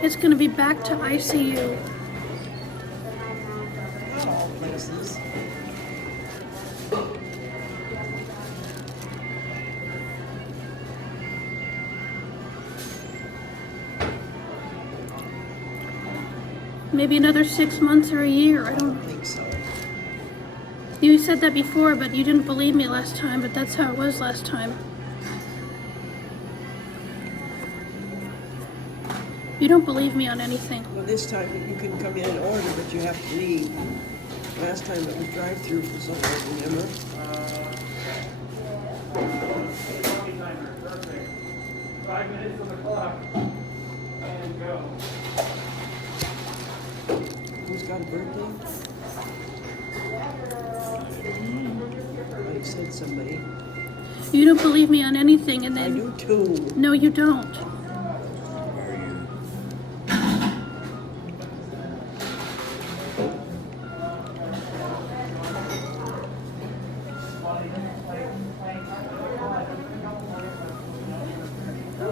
It's gonna be back to ICU. All places. Maybe another 6 months or a year. I I don't. don't think so. You said that before, but you didn't believe me last time. But that's how it was last time. You don't believe me on anything. Well, this time you can come in and order, but you have to leave. Last time it was drive-through for some reason, remember? Perfect. 5 minutes on the clock. And go. Who's got a birthday? I said somebody. You don't believe me on anything, and I then do too. no, you don't.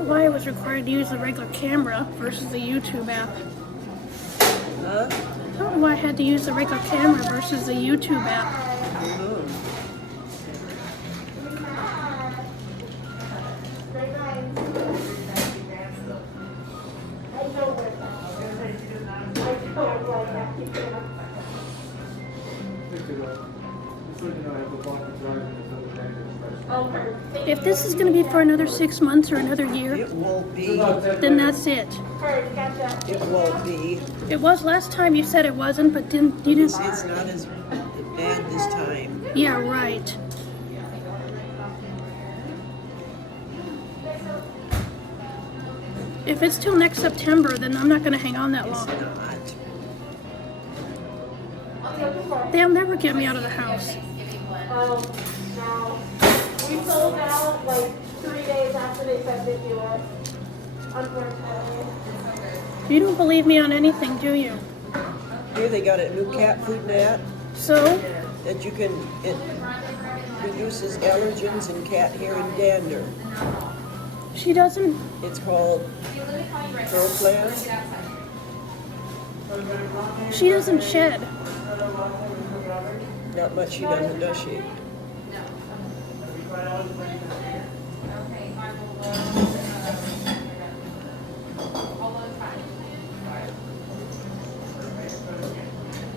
Why I was required to use the regular camera versus the YouTube app. Huh? I don't know why I had to use the regular camera versus the YouTube app. I don't know. If this is going to be for another 6 months or another year, It won't be. then that's it. It won't be. It was last time you said it wasn't, but you didn't. It's not as bad this time. Yeah, right. If it's till next September, then I'm not going to hang on that It's long. not. They'll never get me out of the house. Now, we sold out like 3 days after they said they'd do it. Unfortunately. You don't believe me on anything, do you? Here they got a new cat food net So, that you can, it reduces allergens in cat hair and dander. she doesn't. It's called ProPlan. She doesn't shed. Not much she doesn't, does she?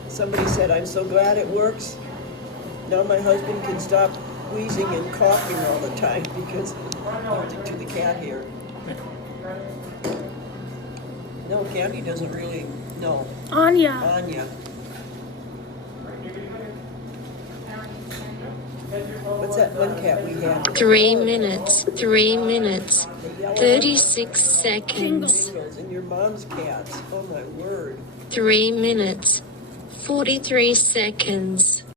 Somebody said, I'm so glad it works. Now my husband can stop wheezing and coughing all the time because to the cat hair. No, Candy doesn't really, no. Anya. Anya. What's that one cat we had? 3 minutes, 3 minutes, The yellow 36 seconds, Jingles and your mom's cats. Oh my word. 3 minutes, 43 seconds.